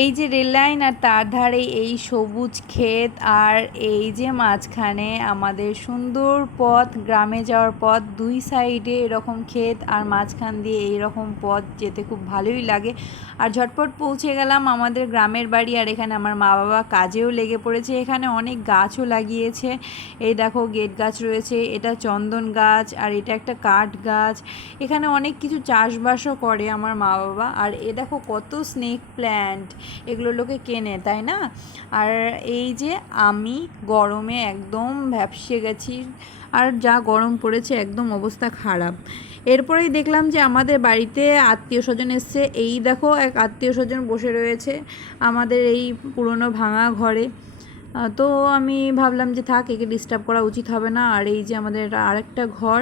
এই যে rail line আর তার ধারে এই সবুজ ক্ষেত আর এই যে মাঝখানে আমাদের সুন্দর পথ, গ্রামে যাওয়ার পথ, দুই সাইডে এরকম ক্ষেত আর মাঝখান দিয়ে এইরকম পথ যেতে খুব ভালোই লাগে। আর ঝটপট পৌঁছে গেলাম আমাদের গ্রামের বাড়ি। আর এখানে আমার মা বাবা কাজেও লেগে পড়েছে। এখানে অনেক গাছও লাগিয়েছে। এই দেখো গেট গাছ রয়েছে, এটা চন্দন গাছ আর এটা একটা কাঠ গাছ। এখানে অনেক কিছু চাষবাসও করে আমার মা বাবা। আর এ দেখো কত স্নেক প্ল্যান্ট, এগুলো লোকে কেনে, তাই না? আর এই যে আমি গরমে একদম ভ্যাপসে গেছি, আর যা গরম পড়েছে একদম অবস্থা খারাপ। এরপরেই দেখলাম যে আমাদের বাড়িতে আত্মীয় স্বজন এসছে। এই দেখো এক আত্মীয় স্বজন বসে রয়েছে আমাদের এই পুরনো ভাঙা ঘরে। তো আমি ভাবলাম যে থাক, একে ডিস্টার্ব করা উচিত হবে না। আর এই যে আমাদের আরেকটা ঘর।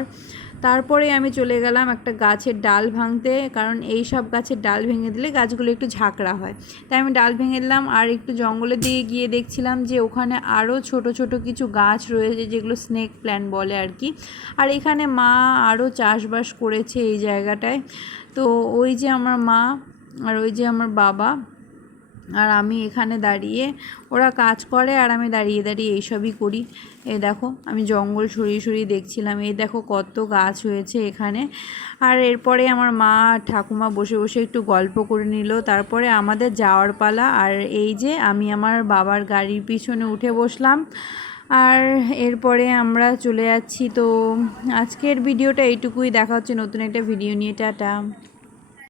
তারপরে আমি চলে গেলাম একটা গাছের ডাল ভাঙতে, কারণ এই সব গাছের ডাল ভেঙে দিলে গাছগুলো একটু ঝাঁকড়া হয়। তাই আমি ডাল ভেঙে দিলাম। আর একটু জঙ্গলের দিকে গিয়ে দেখছিলাম যে ওখানে আরও ছোট ছোট কিছু গাছ রয়েছে, যেগুলো স্নেক প্ল্যান্ট বলে আর কি। আর এখানে মা আরও চাষবাস করেছে এই জায়গাটায়। তো ওই যে আমার মা আর ওই যে আমার বাবা আর আমি এখানে দাঁড়িয়ে, ওরা কাজ করে আর আমি দাঁড়িয়ে দাঁড়িয়ে এইসবই করি। এই দেখো আমি জঙ্গল সরিয়ে সরিয়ে দেখছিলাম। এই দেখো কত গাছ হয়েছে এখানে। আর এরপরে আমার মা ঠাকুমা বসে বসে একটু গল্প করে নিল। তারপরে আমাদের যাওয়ার পালা। আর এই যে আমি আমার বাবার গাড়ির পিছনে উঠে বসলাম। আর এরপরে আমরা চলে যাচ্ছি। তো আজকের ভিডিওটা এইটুকুই, দেখা হচ্ছে নতুন একটা ভিডিও নিয়ে। টাটা।